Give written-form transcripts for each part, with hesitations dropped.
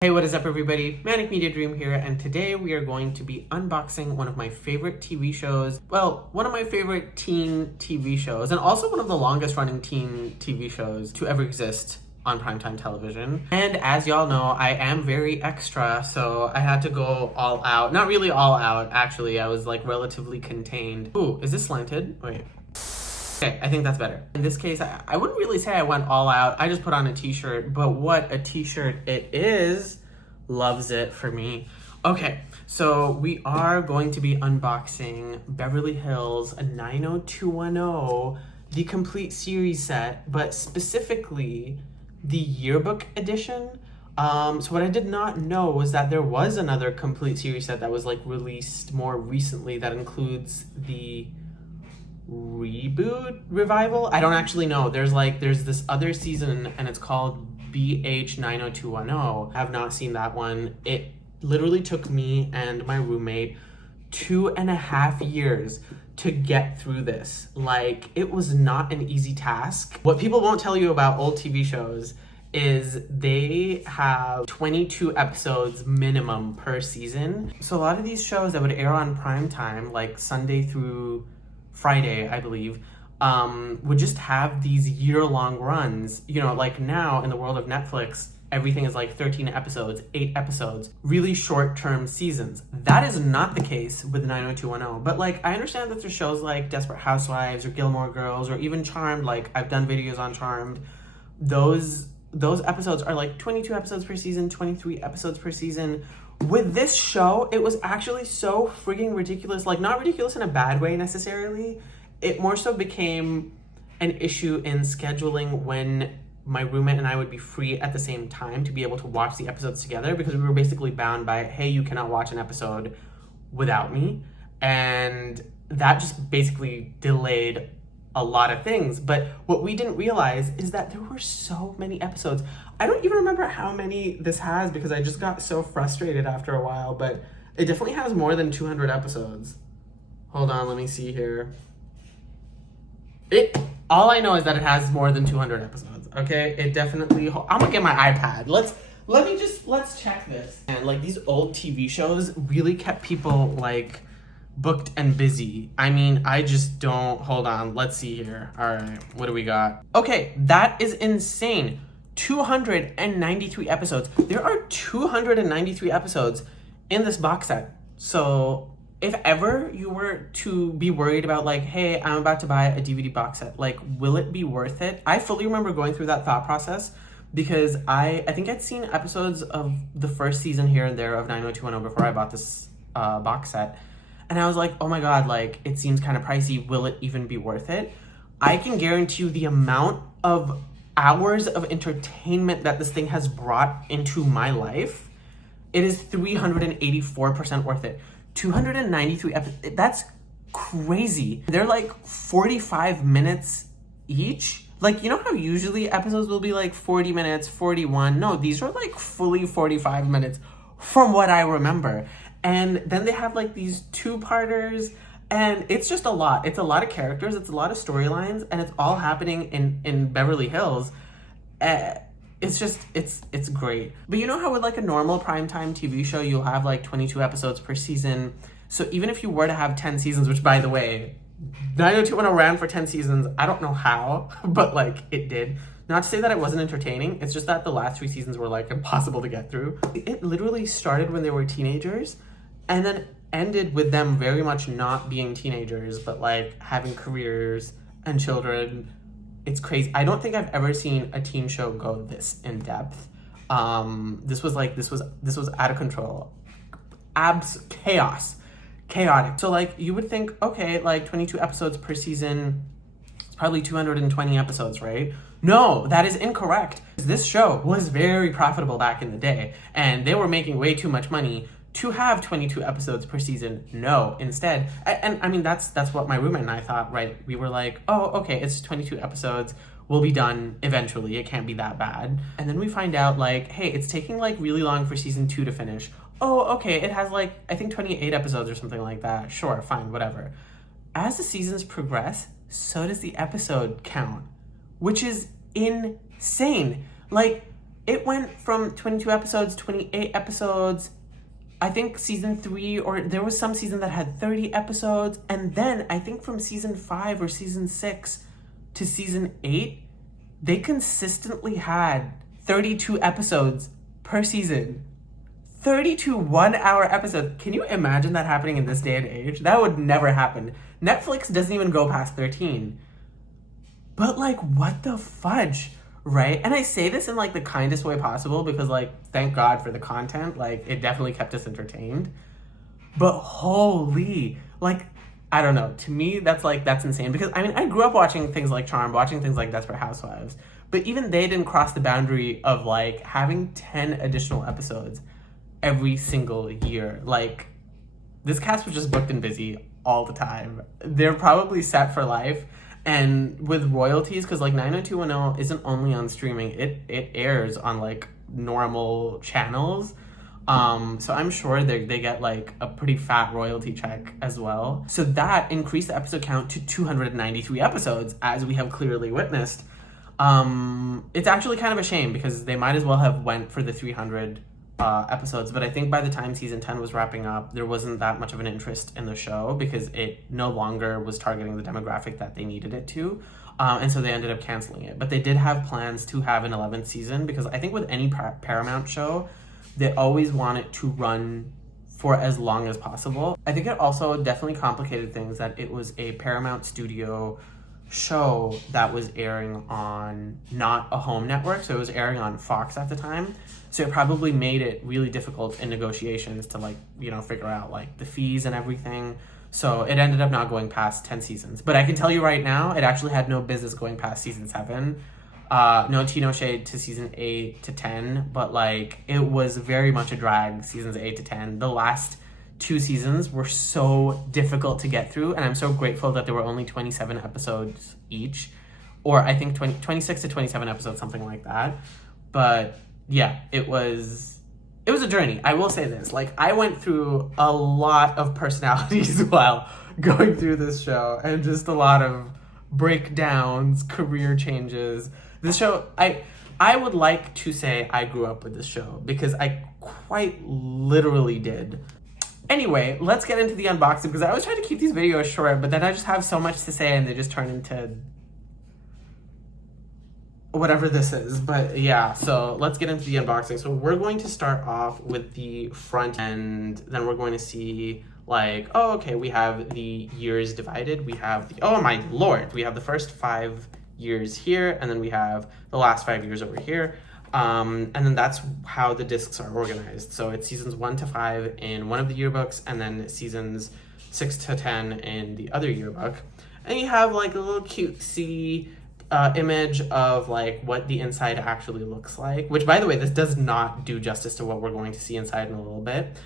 Hey, what is up everybody? Manic Media Dream here, and today we are going to be unboxing one of my favorite TV shows. Well, one of my favorite teen TV shows, and also one of the longest running teen TV shows to ever exist on primetime television. And as y'all know, I am very extra, so I had to go all out. Not really all out, actually. I was like relatively contained. Ooh, is this slanted? Wait. Okay, I think that's better. In this case, I wouldn't really say I went all out. I just put on a t-shirt, but what a t-shirt it is. Loves it for me. Okay, so we are going to be unboxing Beverly Hills 90210, the complete series set, but specifically the yearbook edition. So what I did not know was that there was another complete series set that was like released more recently that includes the reboot revival. I don't actually know. There's this other season and it's called BH 90210. I have not seen that one. It literally took me and my roommate 2.5 years to get through this. Like, it was not an easy task. What people won't tell you about old TV shows is they have 22 episodes minimum per season. So a lot of these shows that would air on primetime, like Sunday through Friday, I believe, would just have these year-long runs. You know, like now in the world of Netflix, everything is like 13 episodes, 8 episodes, really short-term seasons. That is not the case with 90210. But like, I understand that there's shows like Desperate Housewives or Gilmore Girls or even Charmed. Like, I've done videos on Charmed. Those episodes are like 22 episodes per season, 23 episodes per season. With this show, it was actually so freaking ridiculous. Like, not ridiculous in a bad way necessarily. It more so became an issue in scheduling when my roommate and I would be free at the same time to be able to watch the episodes together, because we were basically bound by, hey, you cannot watch an episode without me. And that just basically delayed a lot of things. But what we didn't realize is that there were so many episodes. I don't even remember how many this has because I just got so frustrated after a while, but it definitely has more than 200 episodes. Hold on, let me see here. All I know is that it has more than 200 episodes, okay? It definitely, I'm gonna get my iPad. Let's check this. And like, these old TV shows really kept people like booked and busy. I mean, I just don't, hold on, let's see here. All right, what do we got? Okay, that is insane. 293 episodes. There are 293 episodes in this box set. So if ever you were to be worried about like, hey, I'm about to buy a DVD box set, like, will it be worth it? I fully remember going through that thought process because I think I'd seen episodes of the first season here and there of 90210 before I bought this box set. And I was like, oh my God, like, it seems kind of pricey. Will it even be worth it? I can guarantee you the amount of hours of entertainment that this thing has brought into my life, it is 384% worth it. 293 episodes, that's crazy. They're like 45 minutes each. Like, you know how usually episodes will be like 40 minutes, 41? No, these are like fully 45 minutes from what I remember. And then they have like these two-parters, and it's just a lot. It's a lot of characters, it's a lot of storylines, and it's all happening in Beverly Hills. It's great. But you know how with like a normal primetime TV show, you'll have like 22 episodes per season. So even if you were to have 10 seasons, which by the way, 90210 ran for 10 seasons, I don't know how, but like it did. Not to say that it wasn't entertaining, it's just that the last 3 seasons were like impossible to get through. It literally started when they were teenagers and then ended with them very much not being teenagers, but like having careers and children. It's crazy. I don't think I've ever seen a teen show go this in depth. This was out of control. Chaotic. So like, you would think, okay, like 22 episodes per season, it's probably 220 episodes, right? No, that is incorrect. This show was very profitable back in the day, and they were making way too much money to have 22 episodes per season. No, instead, and I mean, that's what my roommate and I thought, right? We were like, oh, okay, it's 22 episodes. We'll be done eventually. It can't be that bad. And then we find out like, hey, it's taking like really long for season 2 to finish. Oh, okay, it has like, I think 28 episodes or something like that. Sure, fine, whatever. As the seasons progress, so does the episode count, which is insane. Like, it went from 22 episodes, 28 episodes, I think season 3, or there was some season that had 30 episodes, and then I think from season 5 or season 6 to season 8, they consistently had 32 episodes per season. 32 one-hour episodes. Can you imagine that happening in this day and age? That would never happen. Netflix doesn't even go past 13. But, like, what the fudge, right? And I say this in, like, the kindest way possible because, like, thank God for the content. Like, it definitely kept us entertained. But holy, like, I don't know. To me, that's insane. Because, I mean, I grew up watching things like Charmed, watching things like Desperate Housewives. But even they didn't cross the boundary of, like, having 10 additional episodes every single year. Like, this cast was just booked and busy all the time. They're probably set for life. And with royalties, because, like, 90210 isn't only on streaming, it airs on, like, normal channels. So I'm sure they get, like, a pretty fat royalty check as well. So that increased the episode count to 293 episodes, as we have clearly witnessed. It's actually kind of a shame because they might as well have went for the 300 episodes, but I think by the time season 10 was wrapping up, there wasn't that much of an interest in the show because it no longer was targeting the demographic that they needed it to, and so they ended up canceling it. But they did have plans to have an 11th season because I think with any Paramount show, they always want it to run for as long as possible. I think it also definitely complicated things that it was a Paramount Studio show that was airing on not a home network, so it was airing on Fox at the time. So it probably made it really difficult in negotiations to, like, you know, figure out, like, the fees and everything. So it ended up not going past 10 seasons. But I can tell you right now, it actually had no business going past season 7. No tea, no shade to season 8 to 10, but, like, it was very much a drag, seasons 8 to 10. The last 2 seasons were so difficult to get through, and I'm so grateful that there were only 27 episodes each, or I think 26 to 27 episodes, something like that. But yeah, it was a journey. I will say this, like, I went through a lot of personalities while going through this show, and just a lot of breakdowns, career changes. This show, I would like to say I grew up with this show because I quite literally did. Anyway, let's get into the unboxing because I always try to keep these videos short, but then I just have so much to say and they just turn into whatever this is. But yeah, so let's get into the unboxing. So we're going to start off with the front end, then we're going to see, like, oh, okay, we have the years divided. We have the, oh my lord, we have the first 5 years here, and then we have the last 5 years over here. And then that's how the discs are organized. So it's seasons 1 to 5 in one of the yearbooks, and then seasons 6 to 10 in the other yearbook. And you have, like, a little cutesy image of, like, what the inside actually looks like, which, by the way, this does not do justice to what we're going to see inside in a little bit.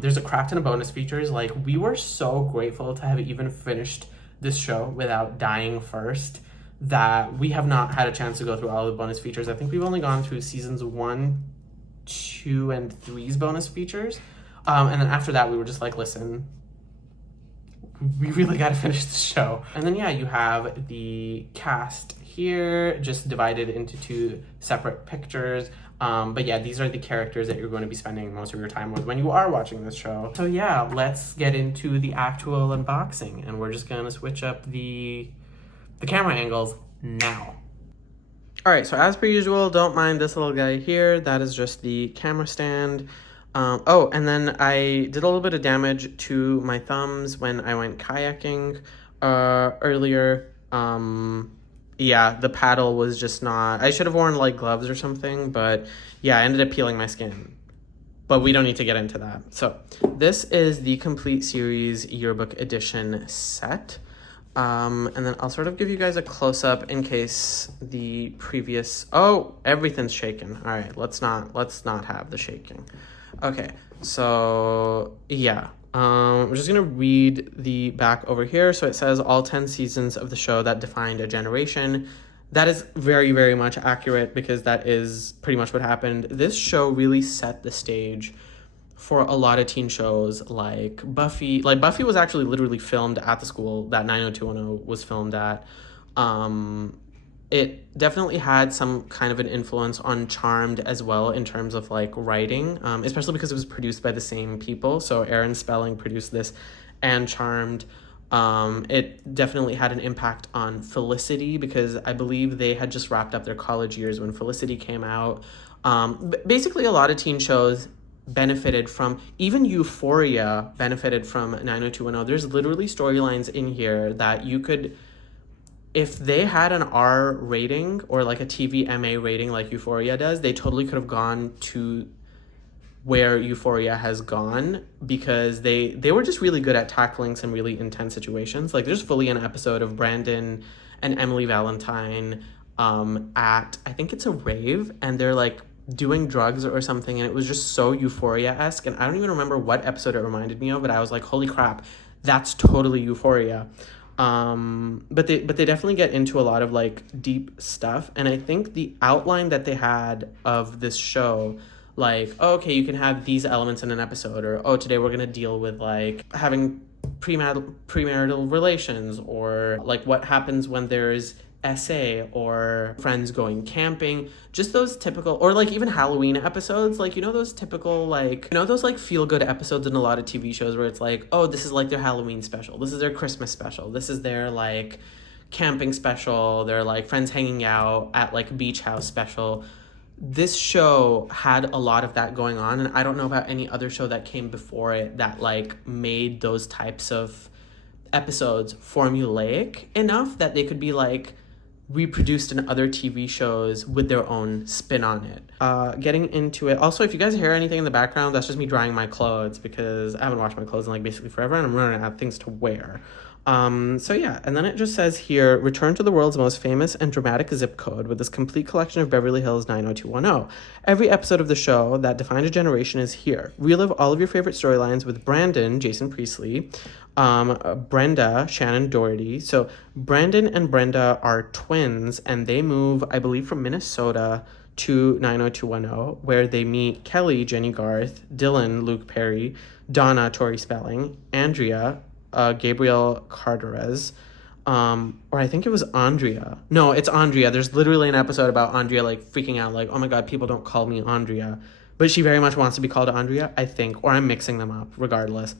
There's a craft and a bonus features. Like, we were so grateful to have even finished this show without dying first, that we have not had a chance to go through all the bonus features. I think we've only gone through seasons 1, 2, and 3's bonus features. And then after that, we were just like, listen, we really got to finish the show. And then, yeah, you have the cast here, just divided into 2 separate pictures. But yeah, these are the characters that you're going to be spending most of your time with when you are watching this show. So yeah, let's get into the actual unboxing. And we're just going to switch up the camera angles now. All right, so as per usual, don't mind this little guy here. That is just the camera stand. Oh, and then I did a little bit of damage to my thumbs when I went kayaking earlier. Yeah, the paddle was just not... I should have worn, like, gloves or something, but yeah, I ended up peeling my skin. But we don't need to get into that. So this is the Complete Series Yearbook Edition set. And then I'll sort of give you guys a close-up in case the previous... Oh, everything's shaking. All right, let's not have the shaking. Okay, so yeah. I'm just going to read the back over here. So it says all 10 seasons of the show that defined a generation. That is very, very much accurate because that is pretty much what happened. This show really set the stage for a lot of teen shows like Buffy. Like, Buffy was actually literally filmed at the school that 90210 was filmed at. it definitely had some kind of an influence on Charmed as well in terms of like writing, especially because it was produced by the same people. So Tori Spelling produced this and Charmed. It definitely had an impact on Felicity because I believe they had just wrapped up their college years when Felicity came out. Basically, a lot of teen shows benefited from, even Euphoria benefited from 90210. There's literally storylines in here that you could, if they had an R rating or like a TVMA rating like Euphoria does, they totally could have gone to where Euphoria has gone because they were just really good at tackling some really intense situations. Like there's fully an episode of Brandon and Emily Valentine at, I think it's a rave, and they're like doing drugs or something, and it was just so Euphoria-esque, and I don't even remember what episode it reminded me of, but I was like, holy crap, that's totally Euphoria. But they definitely get into a lot of like deep stuff, and I think the outline that they had of this show, like, oh, okay, you can have these elements in an episode, or oh, today we're gonna deal with like having premarital relations, or like what happens when there's SA or friends going camping, just those typical, or like even Halloween episodes, like, you know, those typical, like, you know, those like feel good episodes in a lot of TV shows where it's like, oh, this is like their Halloween special, this is their Christmas special, this is their like camping special, their like friends hanging out at like beach house special. This show had a lot of that going on, and I don't know about any other show that came before it that like made those types of episodes formulaic enough that they could be like reproduced in other TV shows with their own spin on it. Getting into it. Also, if you guys hear anything in the background, that's just me drying my clothes because I haven't washed my clothes in like basically forever and I'm running out of things to wear. So yeah, and then it just says here, return to the world's most famous and dramatic zip code with this complete collection of Beverly Hills 90210. Every episode of the show that defined a generation is here. Relive all of your favorite storylines with Brandon, Jason Priestley, Brenda, Shannen Doherty. So Brandon and Brenda are twins, and they move, I believe, from Minnesota to 90210, where they meet Kelly, Jennie Garth, Dylan, Luke Perry, Donna, Tori Spelling, Andrea, Gabrielle Carteris, or I think it was Andrea. No, it's Andrea. There's literally an episode about Andrea like freaking out, like, oh my god, people don't call me Andrea. But she very much wants to be called Andrea, I think, or I'm mixing them up, regardless.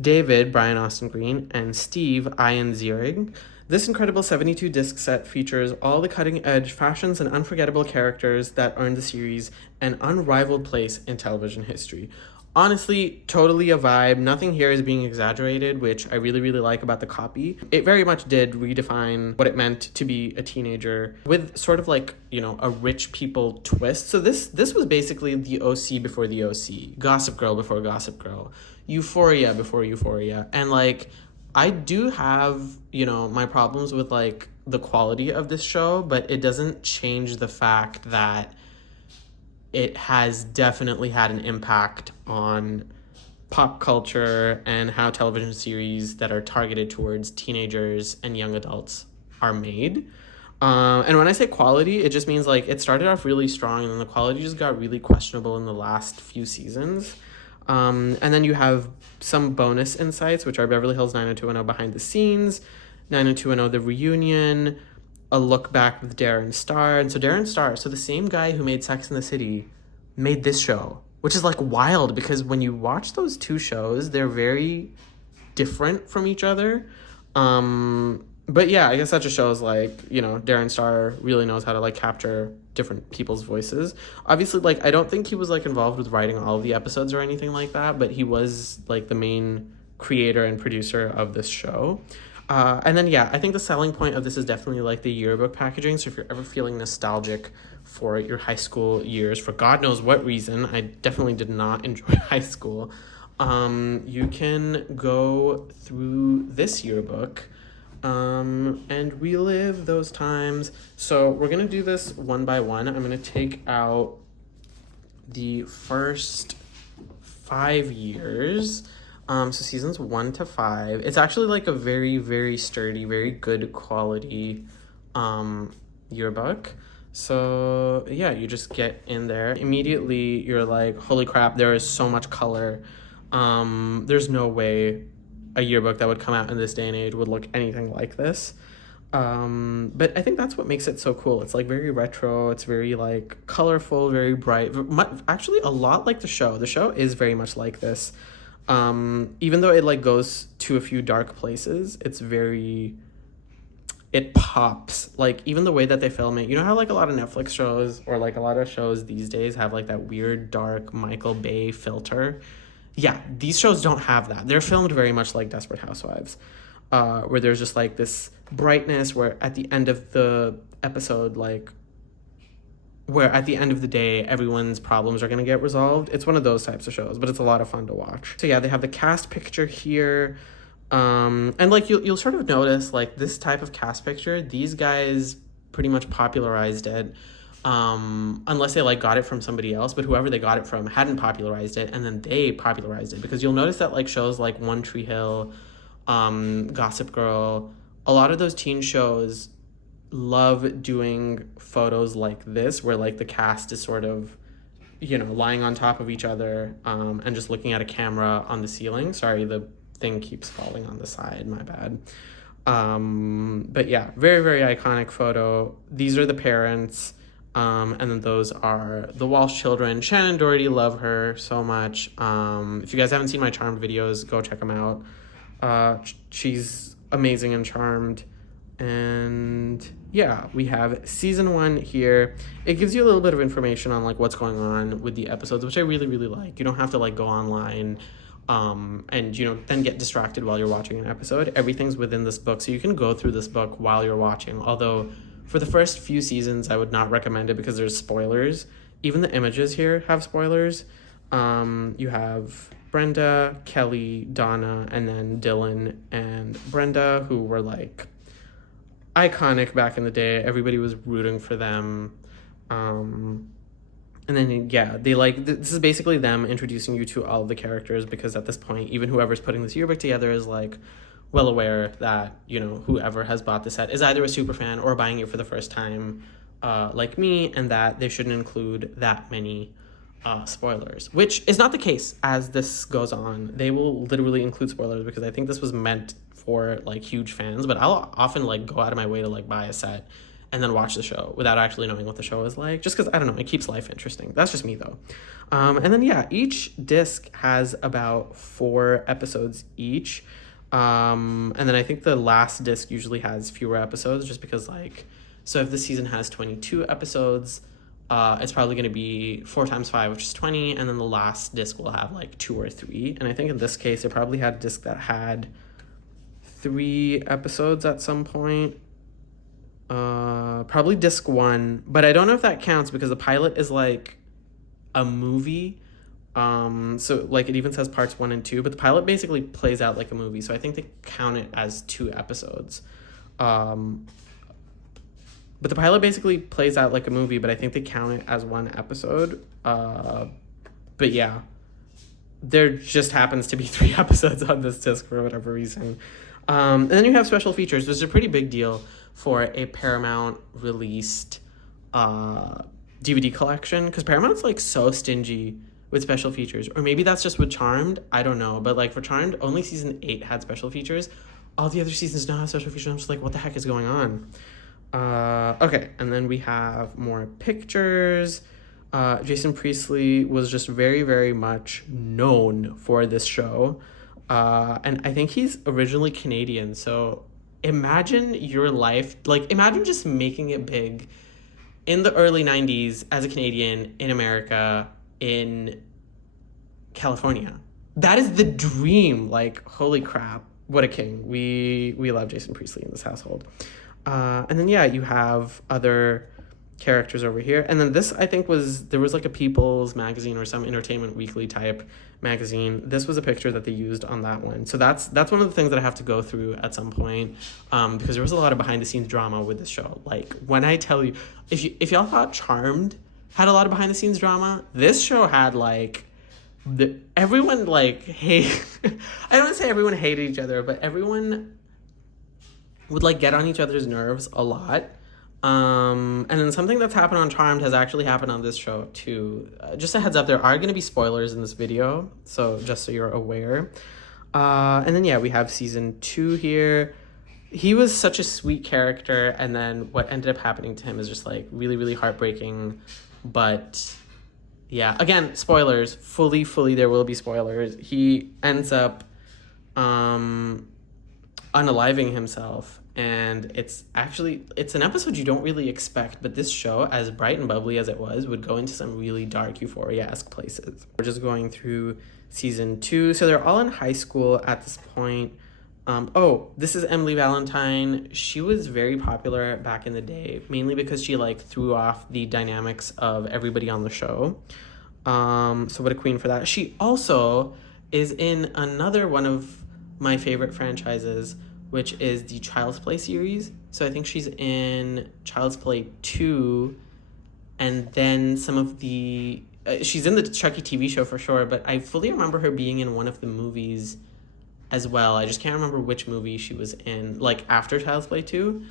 David, Brian Austin Green, and Steve, Ian Ziering. This incredible 72-disc set features all the cutting-edge fashions and unforgettable characters that earned the series an unrivaled place in television history. Honestly, totally a vibe. Nothing here is being exaggerated, which I really, really like about the copy. It very much did redefine what it meant to be a teenager with sort of like, you know, a rich people twist. So this was basically the OC before the OC, Gossip Girl before Gossip Girl, Euphoria before Euphoria. And like, I do have, you know, my problems with like the quality of this show, but it doesn't change the fact that it has definitely had an impact on pop culture and how television series that are targeted towards teenagers and young adults are made. And when I say quality, it just means like it started off really strong and then the quality just got really questionable in the last few seasons. And then you have some bonus insights, which are Beverly Hills 90210 behind the scenes, 90210 the reunion, a look back with Darren Star. And so Darren Star, so the same guy who made Sex and the City made this show, which is like wild because when you watch those two shows, they're very different from each other. But yeah, I guess that just shows like, you know, Darren Star really knows how to like capture different people's voices. Obviously, like, I don't think he was like involved with writing all of the episodes or anything like that, but he was like the main creator and producer of this show. And then, yeah, I think the selling point of this is definitely like the yearbook packaging. So if you're ever feeling nostalgic for your high school years, for God knows what reason, I definitely did not enjoy high school. You can go through this yearbook and relive those times. So we're going to do this one by one. I'm going to take out the first 5 years. So seasons 1 to 5. It's actually like a very, very sturdy, very good quality yearbook. So yeah, you just get in there. Immediately you're like, holy crap, there is so much color. There's no way a yearbook that would come out in this day and age would look anything like this. But I think that's what makes it so cool. It's like very retro, it's very like colorful, very bright, actually a lot like the show. The show is very much like this. Even though it like goes to a few dark places, it pops. Like even the way that they film it, you know how like a lot of Netflix shows or like a lot of shows these days have like that weird dark Michael Bay filter? Yeah, these shows don't have that. They're filmed very much like Desperate Housewives, where there's just like this brightness where at the end of the episode, like where at the end of the day everyone's problems are going to get resolved. It's one of those types of shows, but it's a lot of fun to watch. So yeah, they have the cast picture here, and like you'll sort of notice like this type of cast picture, these guys pretty much popularized it, unless they like got it from somebody else, but whoever they got it from hadn't popularized it, and then they popularized it. Because you'll notice that like shows like One Tree Hill, Gossip Girl, a lot of those teen shows love doing photos like this where like the cast is sort of, you know, lying on top of each other, and just looking at a camera on the ceiling. Sorry, the thing keeps falling on the side, my bad. But yeah, very, very iconic photo. These are the parents, and then those are the Walsh children. Shannen Doherty, love her so much. If you guys haven't seen my Charmed videos, go check them out. She's amazing and Charmed. And yeah, we have season 1 here. It gives you a little bit of information on like what's going on with the episodes, which I really, really like. You don't have to like go online, and you know, then get distracted while you're watching an episode. Everything's within this book, so you can go through this book while you're watching. Although for the first few seasons, I would not recommend it because there's spoilers. Even the images here have spoilers. You have Brenda, Kelly, Donna, and then Dylan and Brenda, who were like iconic back in the day. Everybody was rooting for them. And then yeah, they like this is basically them introducing you to all of the characters, because at this point even whoever's putting this yearbook together is like well aware that, you know, whoever has bought the set is either a super fan or buying it for the first time, like me, and that they shouldn't include that many spoilers, which is not the case as this goes on. They will literally include spoilers because I think this was meant for like huge fans, but I'll often like go out of my way to like buy a set and then watch the show without actually knowing what the show is like, just because, I don't know, it keeps life interesting. That's just me though. And then yeah, each disc has about 4 episodes each, and then I think the last disc usually has fewer episodes, just because like, so if the season has 22 episodes, it's probably going to be 4 times 5, which is 20, and then the last disc will have like 2 or 3. And I think in this case, it probably had a disc that had 3 episodes at some point. Probably disc 1, but I don't know if that counts because the pilot is like a movie. So like it even says parts 1 and 2, but the pilot basically plays out like a movie. So I think they count it as 2 episodes. But the pilot basically plays out like a movie, but I think they count it as 1 episode. But yeah, there just happens to be 3 episodes on this disc for whatever reason. And then you have special features, which is a pretty big deal for a Paramount released DVD collection, because Paramount's like so stingy with special features, or maybe that's just with Charmed, I don't know, but like for Charmed, only season 8 had special features. All the other seasons don't have special features. I'm just like, what the heck is going on? Okay, and then we have more pictures. Jason Priestley was just very, very much known for this show. And I think he's originally Canadian, so imagine your life, like imagine just making it big in the early 90s as a Canadian in America, in California. That is the dream. Like, holy crap, what a king. We love Jason Priestley in this household. And then yeah, you have other characters over here, and then this I think there was like a People's Magazine or some Entertainment Weekly type magazine. This was a picture that they used on that one, so that's one of the things that I have to go through at some point, because there was a lot of behind the scenes drama with this show. Like when I tell you, if y'all thought Charmed had a lot of behind the scenes drama, this show had like everyone like hate I don't want to say everyone hated each other, but everyone would like get on each other's nerves a lot. And then something that's happened on Charmed has actually happened on this show too. Just a heads up, there are going to be spoilers in this video, so just so you're aware. And then yeah, we have season 2 here. he was such a sweet character, and then what ended up happening to him is just like really, really heartbreaking. But yeah, again, spoilers, fully, there will be spoilers. He ends up unaliving himself, and it's an episode you don't really expect, but this show, as bright and bubbly as it was, would go into some really dark Euphoria-esque places. We're just going through season 2, so they're all in high school at this point. This is Emily Valentine. She was very popular back in the day, mainly because she like threw off the dynamics of everybody on the show. So what a queen for that. She also is in another one of my favorite franchises, which is the Child's Play series. So I think she's in Child's Play 2, and then some of the... she's in the Chucky TV show for sure, but I fully remember her being in one of the movies as well. I just can't remember which movie she was in, like, after Child's Play 2.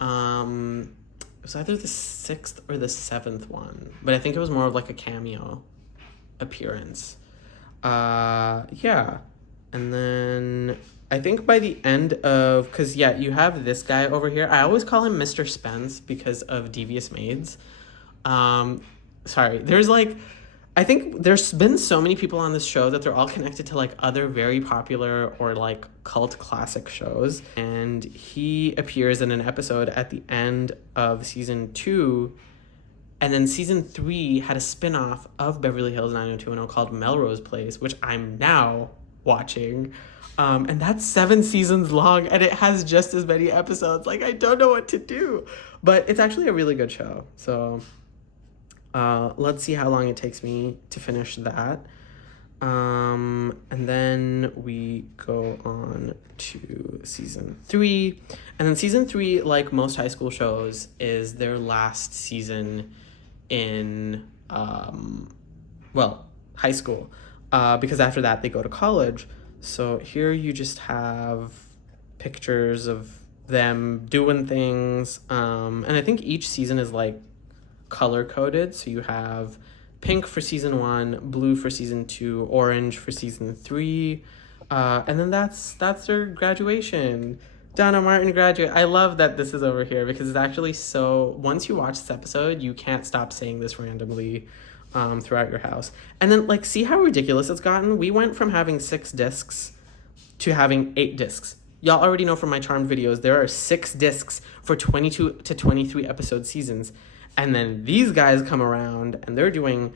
It was either the 6th or the 7th one, but I think it was more of, like, a cameo appearance. Yeah. And then I think by the end of... because, yeah, you have this guy over here. I always call him Mr. Spence because of Devious Maids. Sorry. There's, like... I think there's been so many people on this show that they're all connected to like other very popular or like cult classic shows. And he appears in an episode at the end of season 2. And then season 3 had a spin-off of Beverly Hills 90210 called Melrose Place, which I'm now watching. And that's 7 seasons long, and it has just as many episodes. Like, I don't know what to do. But it's actually a really good show. So... let's see how long it takes me to finish that. And then we go on to season 3. And then season 3, like most high school shows, is their last season in, high school. Because after that, they go to college. So here you just have pictures of them doing things. And I think each season is, like, color coded, so you have pink for season 1, blue for season 2, orange for season 3, and then that's their graduation. Donna Martin graduate. I love that this is over here because it's actually so... once you watch this episode, you can't stop saying this randomly throughout your house. And then, like, see how ridiculous it's gotten? We went from having 6 discs to having 8 discs. Y'all already know from my Charmed videos, there are 6 discs for 22 to 23 episode seasons. And then these guys come around and they're doing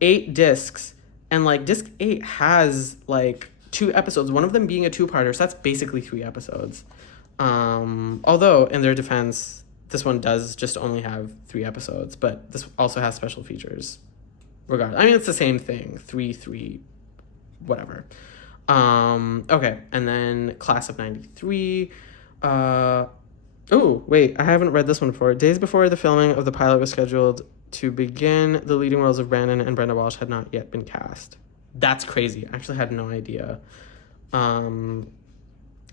8 discs. And, like, disc 8 has, like, 2 episodes, one of them being a 2-parter. So that's basically 3 episodes. Although, in their defense, this one does just only have 3 episodes. But this also has special features. Regardless. I mean, it's the same thing. 3, whatever. Okay. And then Class of 93. Oh, wait, I haven't read this one before. Days before the filming of the pilot was scheduled to begin, the leading roles of Brandon and Brenda Walsh had not yet been cast. That's crazy. I actually had no idea. Then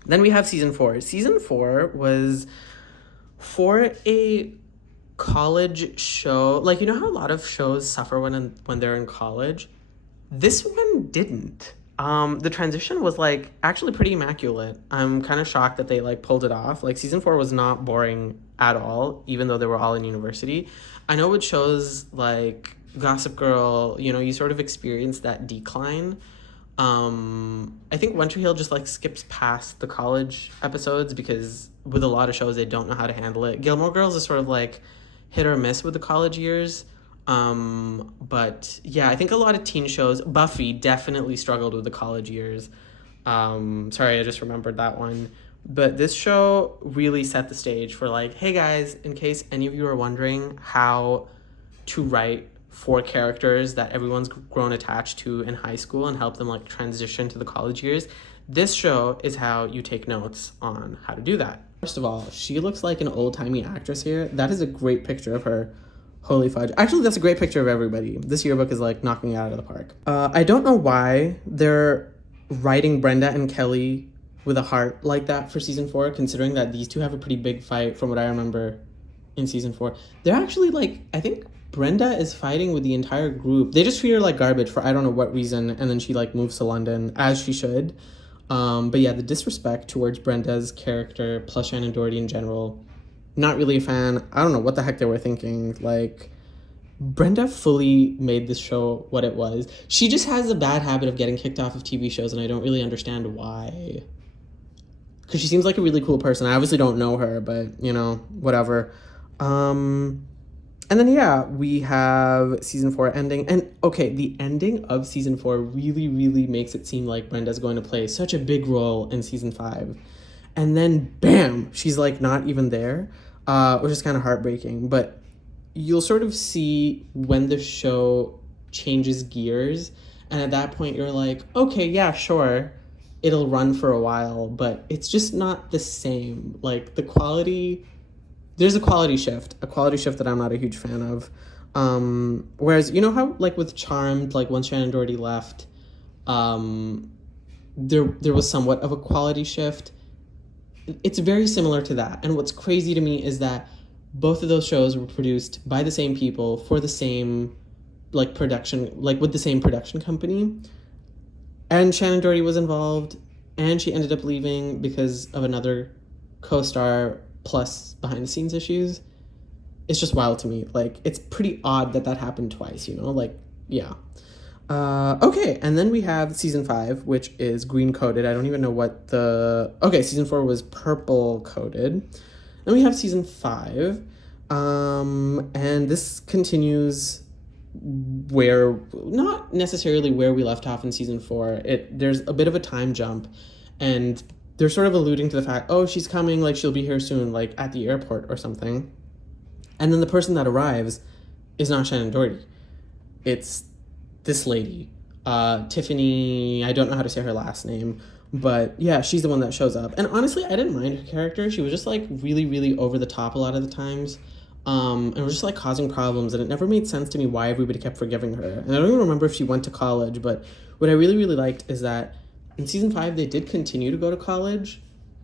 we have season 4. Season 4 was for a college show. Like, you know how a lot of shows suffer when they're in college? This one didn't. The transition was, like, actually pretty immaculate. I'm kind of shocked that they, like, pulled it off. Like, season 4 was not boring at all, even though they were all in university. I know with shows like Gossip Girl, you know, you sort of experience that decline. I think One Tree Hill just, like, skips past the college episodes because with a lot of shows, they don't know how to handle it. Gilmore Girls is sort of, like, hit or miss with the college years. But yeah, I think a lot of teen shows, Buffy definitely struggled with the college years. Sorry, I just remembered that one. But this show really set the stage for, like, hey guys, in case any of you are wondering how to write 4 characters that everyone's grown attached to in high school and help them, like, transition to the college years, this show is how you take notes on how to do that. First of all, she looks like an old-timey actress here. That is a great picture of her. Holy fudge. Actually, that's a great picture of everybody. This yearbook is, like, knocking it out of the park. I don't know why they're writing Brenda and Kelly with a heart like that for season 4, considering that these two have a pretty big fight from what I remember in season 4. They're actually, like, I think Brenda is fighting with the entire group. They just treat her like garbage for I don't know what reason, and then she, like, moves to London, as she should. But yeah, the disrespect towards Brenda's character plus Shannen Doherty in general, not really a fan. I don't know what the heck they were thinking. Like, Brenda fully made this show what it was. She just has a bad habit of getting kicked off of TV shows, and I don't really understand why. Because she seems like a really cool person. I obviously don't know her, but, you know, whatever. And then, yeah, we have season 4 ending. And, okay, the ending of season 4 really, really makes it seem like Brenda's going to play such a big role in season 5. And then, bam, she's, like, not even there, which is kind of heartbreaking. But you'll sort of see when the show changes gears. And at that point, you're like, okay, yeah, sure, it'll run for a while. But it's just not the same. Like, the quality... There's a quality shift that I'm not a huge fan of. Whereas, you know how, like, with Charmed, like, once Shannen Doherty left, there was somewhat of a quality shift. It's very similar to that. And what's crazy to me is that both of those shows were produced by the same people for the same, like, production, like, with the same production company. And Shannen Doherty was involved, and she ended up leaving because of another co-star plus behind-the-scenes issues. It's just wild to me. Like, it's pretty odd that happened twice, you know? Like, yeah. Okay, and then we have season 5, which is green-coded. I don't even know what the... Okay, season 4 was purple-coded. Then we have season 5, and this continues where... Not necessarily where we left off in season 4. There's a bit of a time jump, and... They're sort of alluding to the fact, oh, she's coming, like, she'll be here soon, like, at the airport or something. And then the person that arrives is not Shannen Doherty. It's this lady, Tiffani, I don't know how to say her last name, but, yeah, she's the one that shows up. And honestly, I didn't mind her character. She was just, like, really, really over the top a lot of the times. And was just, like, causing problems, and it never made sense to me why everybody kept forgiving her. And I don't even remember if she went to college, but what I really, really liked is that in season 5, they did continue to go to college.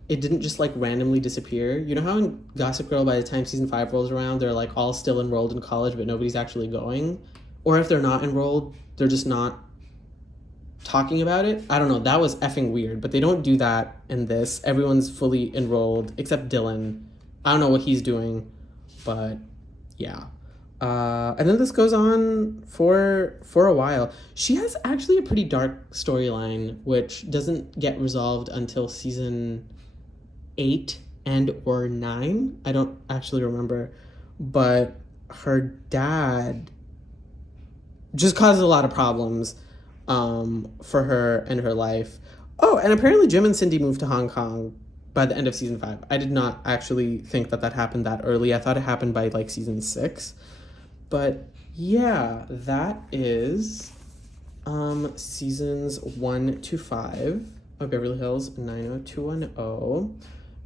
It didn't just, like, randomly disappear. You know how in Gossip Girl, by the time season 5 rolls around, they're, like, all still enrolled in college, but nobody's actually going? Or if they're not enrolled, they're just not talking about it? I don't know. That was effing weird, but they don't do that in this. Everyone's fully enrolled, except Dylan. I don't know what he's doing, but yeah. And then this goes on for a while. She has actually a pretty dark storyline, which doesn't get resolved until season 8 or 9. I don't actually remember. But her dad just causes a lot of problems for her and her life. Oh, and apparently Jim and Cindy moved to Hong Kong by the end of season 5. I did not actually think that happened that early. I thought it happened by, like, season 6. But yeah, that is seasons 1 to 5 of Beverly Hills 90210.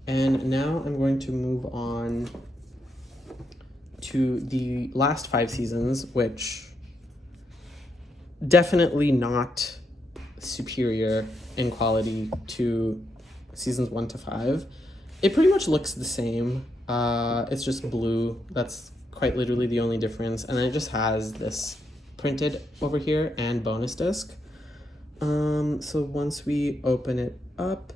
And now I'm going to move on to the last 5 seasons, which definitely not superior in quality to seasons 1 to 5. It pretty much looks the same. It's just blue. That's quite literally the only difference, and it just has this printed over here and bonus disc. So once we open it up,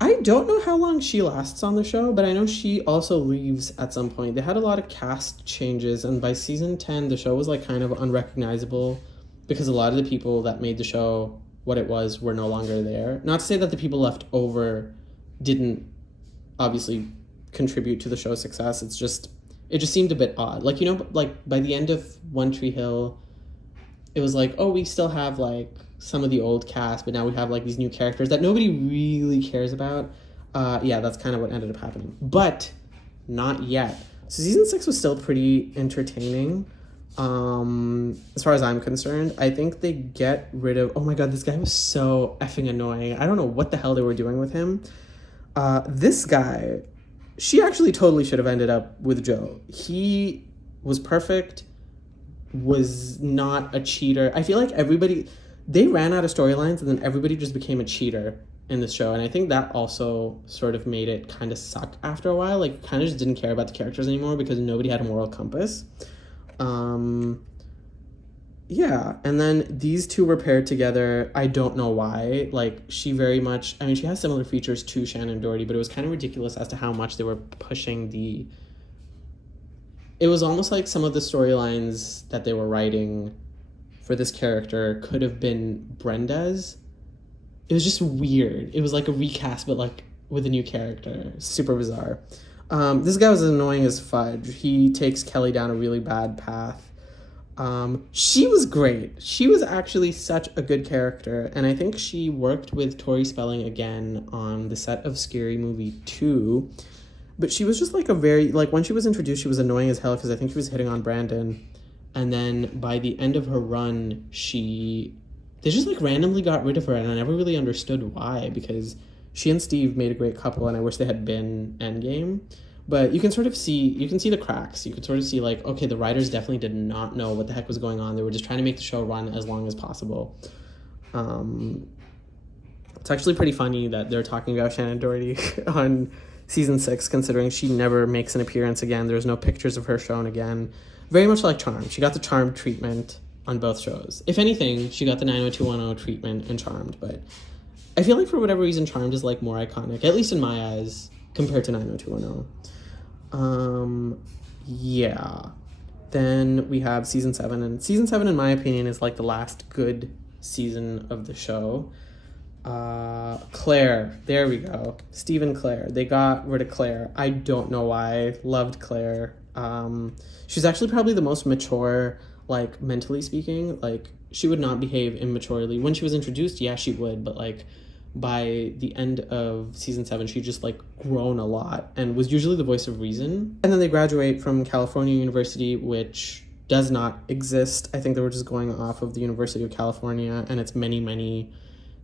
I don't know how long she lasts on the show, but I know she also leaves at some point. They had a lot of cast changes, and by season 10, the show was, like, kind of unrecognizable because a lot of the people that made the show what it was were no longer there. Not to say that the people left over didn't obviously contribute to the show's success. It just seemed a bit odd. Like, you know, like, by the end of One Tree Hill, it was like, oh, we still have, like, some of the old cast, but now we have, like, these new characters that nobody really cares about. Yeah, that's kind of what ended up happening. But not yet. So season 6 was still pretty entertaining. As far as I'm concerned, I think they get rid of... Oh my god, this guy was so effing annoying. I don't know what the hell they were doing with him. This guy... She actually totally should have ended up with Joe. He was perfect, was not a cheater. I feel like they ran out of storylines, and then everybody just became a cheater in this show. And I think that also sort of made it kind of suck after a while. Like, kind of just didn't care about the characters anymore because nobody had a moral compass. Yeah, and then these two were paired together. I don't know why. Like, she very much, I mean, she has similar features to Shannen Doherty, but it was kind of ridiculous as to how much they were pushing the... It was almost like some of the storylines that they were writing for this character could have been Brenda's. It was just weird. It was like a recast, but like with a new character. Super bizarre. This guy was annoying as fudge. He takes Kelly down a really bad path. She was great. She was actually such a good character, and I think she worked with Tori Spelling again on the set of Scary Movie 2, but she was just like a very, like, when she was introduced, she was annoying as hell because I think she was hitting on Brandon, and then by the end of her run, they just like randomly got rid of her, and I never really understood why, because she and Steve made a great couple, and I wish they had been Endgame. But you can sort of see the cracks. You can sort of see, like, okay, the writers definitely did not know what the heck was going on. They were just trying to make the show run as long as possible. It's actually pretty funny that they're talking about Shannen Doherty on season 6, considering she never makes an appearance again. There's no pictures of her shown again. Very much like Charmed. She got the Charmed treatment on both shows. If anything, she got the 90210 treatment in Charmed. But I feel like for whatever reason, Charmed is, like, more iconic, at least in my eyes, compared to 90210. Yeah. Then we have season 7, and season 7, in my opinion, is like the last good season of the show. Claire, there we go. Steve and Claire. They got rid of Claire. I don't know why. Loved Claire. She's actually probably the most mature, like, mentally speaking. Like, she would not behave immaturely. When she was introduced, yeah, she would, but, like, by the end of season 7, she just, like, grown a lot and was usually the voice of reason. And then they graduate from California University, which does not exist. I think they were just going off of the University of California and its many, many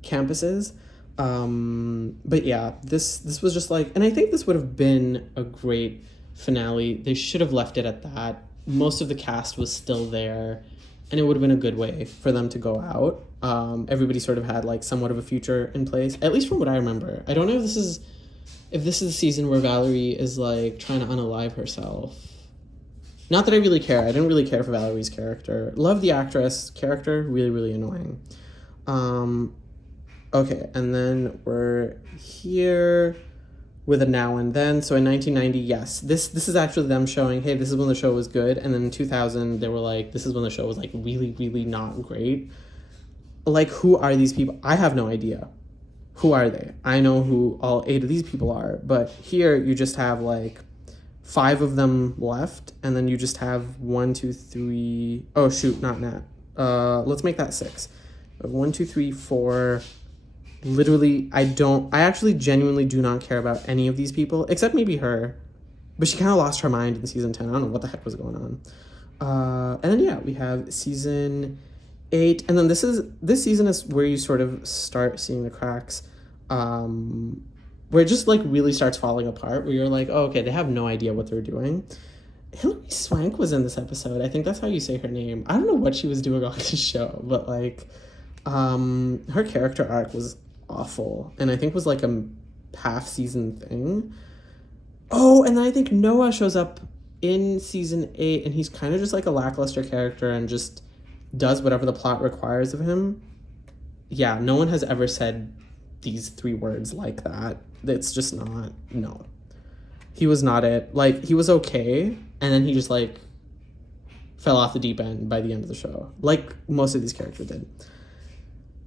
campuses. But yeah, this was just like, and I think this would have been a great finale. They should have left it at that. Most of the cast was still there, and it would have been a good way for them to go out. Everybody sort of had, like, somewhat of a future in place, at least from what I remember. I don't know if this is a season where Valerie is, like, trying to unalive herself. Not that I really care. I didn't really care for Valerie's character. Love the actress. Character, really, really annoying. Okay, and then we're here with a now and then. So in 1990, yes, this is actually them showing, hey, this is when the show was good. And then in 2000, they were like, this is when the show was, like, really, really not great. Like, who are these people? I have no idea. Who are they? I know who all 8 of these people are, but here you just have, like, 5 of them left, and then you just have 1, 2, 3... Oh, shoot, not Nat. Let's make that 6. 1, 2, 3, 4... Literally, I actually genuinely do not care about any of these people, except maybe her. But she kind of lost her mind in season 10. I don't know what the heck was going on. And then, yeah, we have season 8. And then this season is where you sort of start seeing the cracks. Where it just, like, really starts falling apart. Where you're like, oh, okay, they have no idea what they're doing. Hilary Swank was in this episode. I think that's how you say her name. I don't know what she was doing on this show. But, like, her character arc was awful, and I think was like a half season thing. Oh, and then I think Noah shows up in season 8, and he's kind of just like a lackluster character and just does whatever the plot requires of him. Yeah, no one has ever said these 3 words like that. It's just not, no. He was not it. Like, he was okay, and then he just, like, fell off the deep end by the end of the show, like most of these characters did.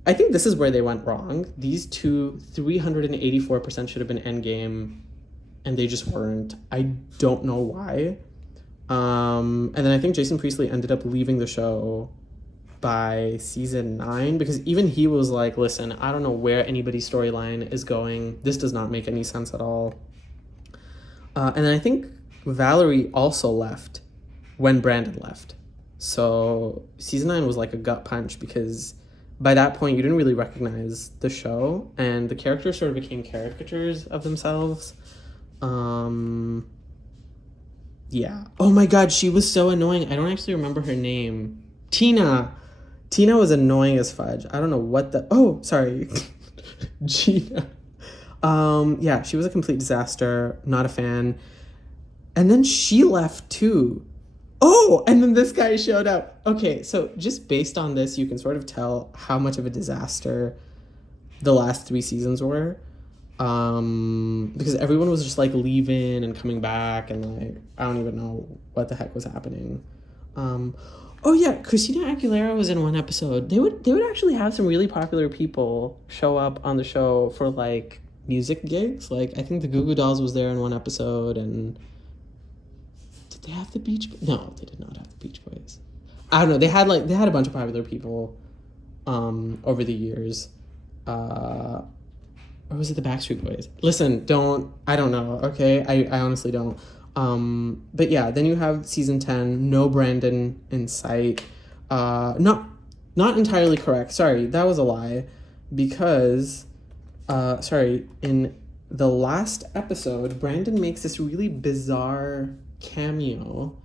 I think this is where they went wrong. These two, 384% should have been Endgame, and they just weren't. I don't know why. And then I think Jason Priestley ended up leaving the show by season 9, because even he was like, listen, I don't know where anybody's storyline is going. This does not make any sense at all. And then I think Valerie also left when Brandon left. So season 9 was like a gut punch, because by that point, you didn't really recognize the show, and the characters sort of became caricatures of themselves. Yeah. Oh my god, she was so annoying. I don't actually remember her name. Tina. Tina was annoying as fudge. I don't know what the... Oh, sorry. Gina. Yeah, she was a complete disaster. Not a fan. And then she left too. Oh, and then this guy showed up. Okay, so just based on this, you can sort of tell how much of a disaster the last 3 seasons were. Because everyone was just like leaving and coming back, and like I don't even know what the heck was happening. Oh yeah, Christina Aguilera was in one episode. They would actually have some really popular people show up on the show for like music gigs. Like I think the Goo Goo Dolls was there in one episode, and did they have the Beach Boys? No, they did not have the Beach Boys. I don't know. They had a bunch of popular people over the years. Or was it the Backstreet Boys? Listen, I don't know, okay? I honestly don't. But yeah, then you have season 10, no Brandon in sight. Not entirely correct. Sorry, that was a lie. Because, in the last episode, Brandon makes this really bizarre cameo,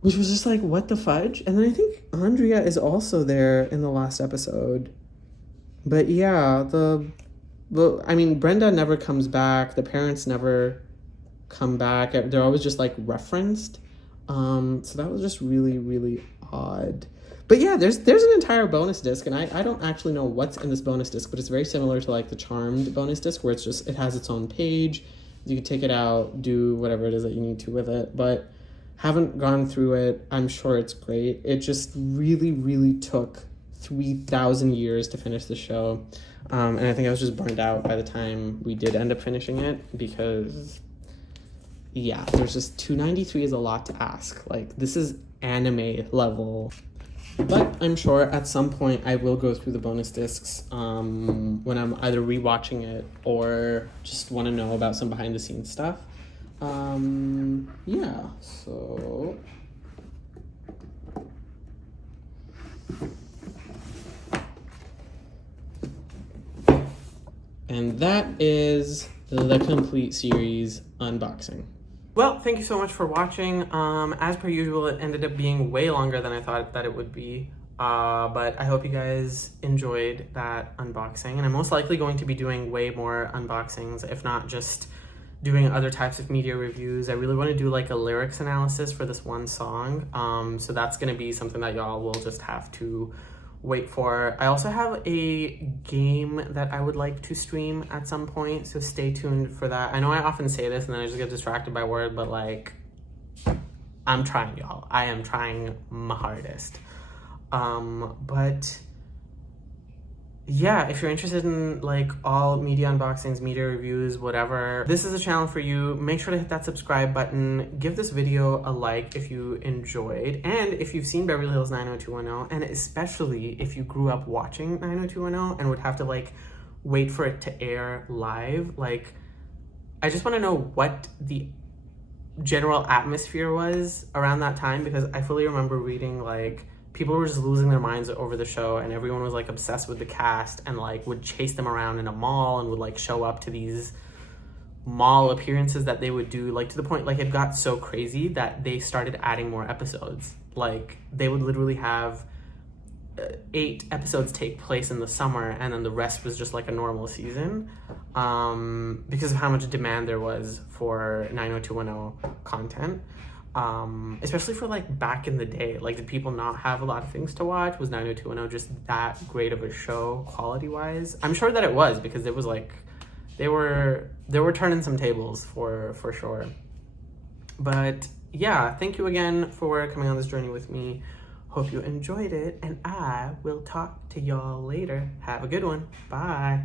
which was just like, what the fudge? And then I think Andrea is also there in the last episode. But yeah, Brenda never comes back. The parents never come back. They're always just like referenced. So that was just really, really odd. But yeah, there's an entire bonus disc, and I don't actually know what's in this bonus disc, but it's very similar to like the Charmed bonus disc, where it has its own page. You can take it out, do whatever it is that you need to with it. But haven't gone through it. I'm sure it's great. It just really, really took 3,000 years to finish the show, and I think I was just burned out by the time we did end up finishing it, because yeah, there's just 293 is a lot to ask. Like, this is anime level. But I'm sure at some point I will go through the bonus discs when I'm either rewatching it or just want to know about some behind the scenes stuff. Yeah, so and that is the complete series unboxing. Well, thank you so much for watching. As per usual, it ended up being way longer than I thought that it would be. But I hope you guys enjoyed that unboxing. And I'm most likely going to be doing way more unboxings, if not just doing other types of media reviews. I really want to do like a lyrics analysis for this one song. So that's going to be something that y'all will just have to wait for. I also have a game that I would like to stream at some point, so stay tuned for that. I know I often say this and then I just get distracted by word, but like, I'm trying, y'all. I am trying my hardest. But yeah, if you're interested in like all media unboxings, media reviews, whatever, this is a channel for you. Make sure to hit that subscribe button. Give this video a like if you enjoyed. And if you've seen Beverly Hills 90210, and especially if you grew up watching 90210 and would have to like wait for it to air live, like, I just want to know what the general atmosphere was around that time, because I fully remember reading like people were just losing their minds over the show, and everyone was like obsessed with the cast and like would chase them around in a mall and would like show up to these mall appearances that they would do, like to the point like it got so crazy that they started adding more episodes. Like they would literally have 8 episodes take place in the summer, and then the rest was just like a normal season, because of how much demand there was for 90210 content. Especially for like back in the day, like did people not have a lot of things to watch? Was 90210 just that great of a show quality wise? I'm sure that it was, because it was like they were turning some tables for sure. But yeah, thank you again for coming on this journey with me. Hope you enjoyed it, and I will talk to y'all later. Have a good one. Bye.